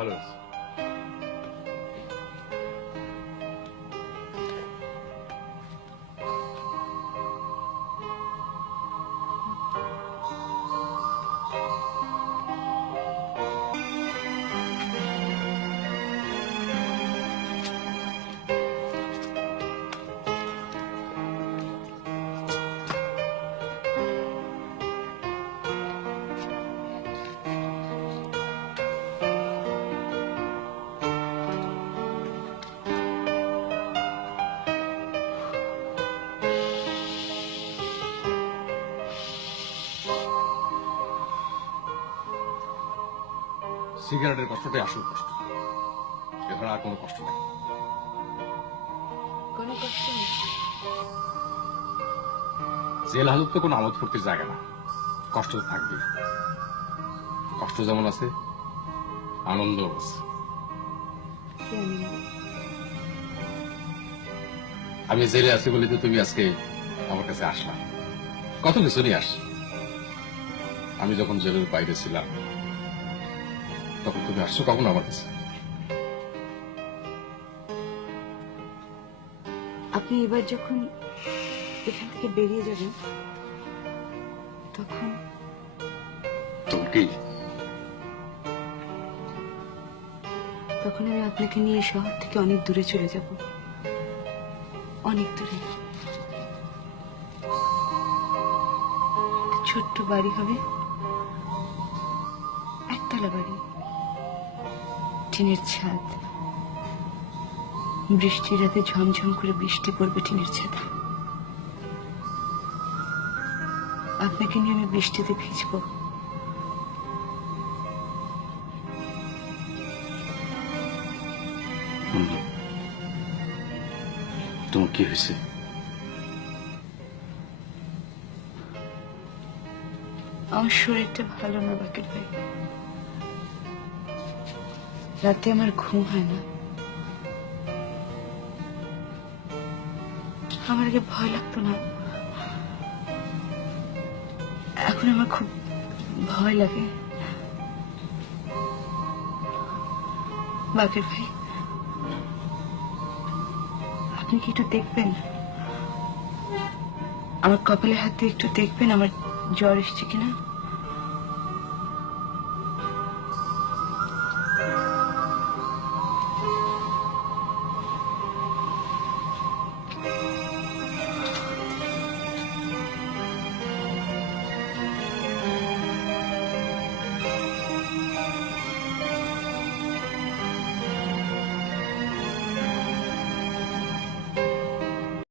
ভালো হয়েছে। সিগারেটের কষ্টটাই আসল কষ্ট, এছাড়া আর কোনো কষ্ট নেই। কোনো কষ্ট নেই। জেল হাজত তো কোনো আমোদ ফুর্তির জায়গা না, কষ্ট তো থাকবেই। কষ্ট যেমন আছে, আনন্দ আছে। আমি জেলে আছি বলে তো তুমি আজকে আমার কাছে আসলাম, কত কিছু নিয়ে আস। আমি যখন জেলের বাইরে ছিলাম তখন তুমি আসছো কখন আমার কাছে? আপনি এবার যখন এখান থেকে বেরিয়ে যাবেন তখন কি তখন আমি আপনাকে নিয়ে শহর থেকে অনেক দূরে চলে যাব, অনেক দূরে। ছোট্ট বাড়ি হবে, একতলা বাড়ি, টিনের ছাদ। বৃষ্টির রাতে ঝমঝম করে বৃষ্টি পড়বে টিনের ছাদে। আপনাকে নিয়ে আমি বৃষ্টিতে ভিজবো। তোমার কি হয়েছে? আমার শরীরটা ভালো না বাকের ভাই, রাতে আমার ঘুম হয় না। আমার আগে ভয় লাগতো না, এখন আমার খুব ভয় লাগে। বাকের ভাই, আপনি কি একটু দেখবেন, আমার কপালে হাত দিয়ে একটু দেখবেন আমার জ্বর এসছে কিনা?